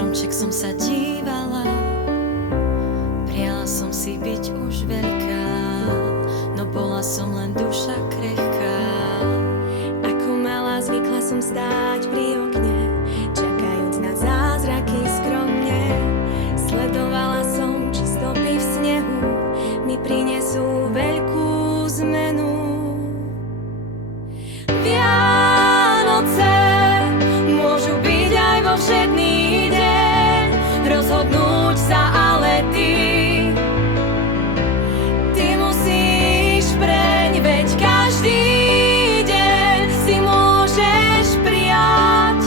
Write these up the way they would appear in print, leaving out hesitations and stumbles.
stromček som sa dívala, priala som si byť už veľká, no bola som len duša krehká. Ako malá zvykla som stáť pri okne, čakajúc na zázraky skromne. Sledovala som, či stopy v snehu mi prinesú veľkú zmenu. Vianoce môžu byť aj vo všedný deň, rozhodnúť sa ale ty musíš preň, veď každý deň si môžeš prijať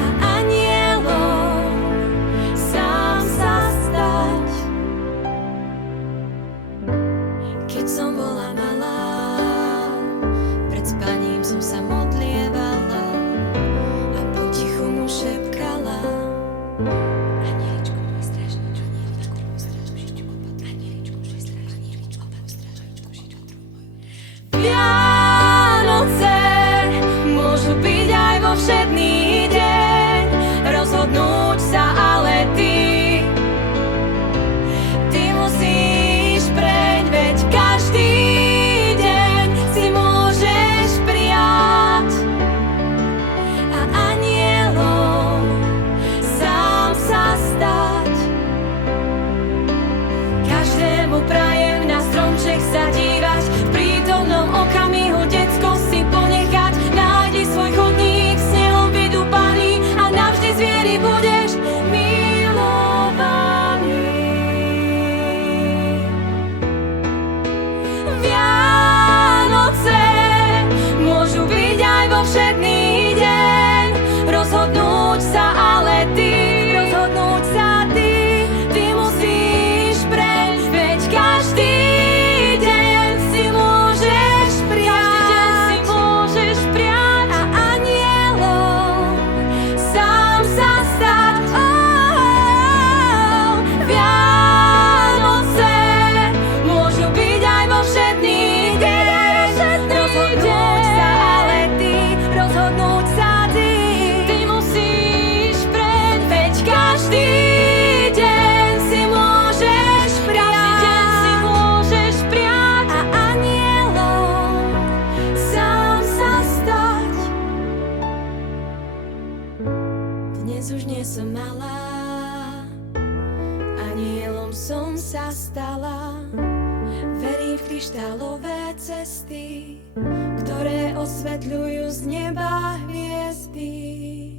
a anielom sám sa stať. Keď som bola malá, pred spaním som sa modlievala a potichu mu šepkala: Anieličku môj strážničku, anieličku môj strážničku, anieličku môj strážničku, strážničku moju. Vianoce môžu byť aj vo všedný deň, rozhodnúť sa ale ty musíš preň, veď každý deň si môžeš prijať a anielom sám sa stať. Každému prajem na stromček sa dívať, v prítomnom okamihu detsko si ponechať. Nájdi svoj chodník, snehom vydúpaný a navždy zvieri budeš milovaný. Vianoce môžu byť aj vo všedný deň, rozhodnúť sa ale rozhodnúť sa ty musíš preň, veď každý deň si môžeš prijať a anielom sám sa stať. Vianoce môžu byť aj vo všedný deň, rozhodnúť sa ale rozhodnúť sa ty musíš preň, veď každý deň si môžeš prijať a anielom sám sa stať. Dnes už nie som malá, anielom som sa stala. Verím v kryštálové cesty, ktoré osvetľujú z neba hviezdy.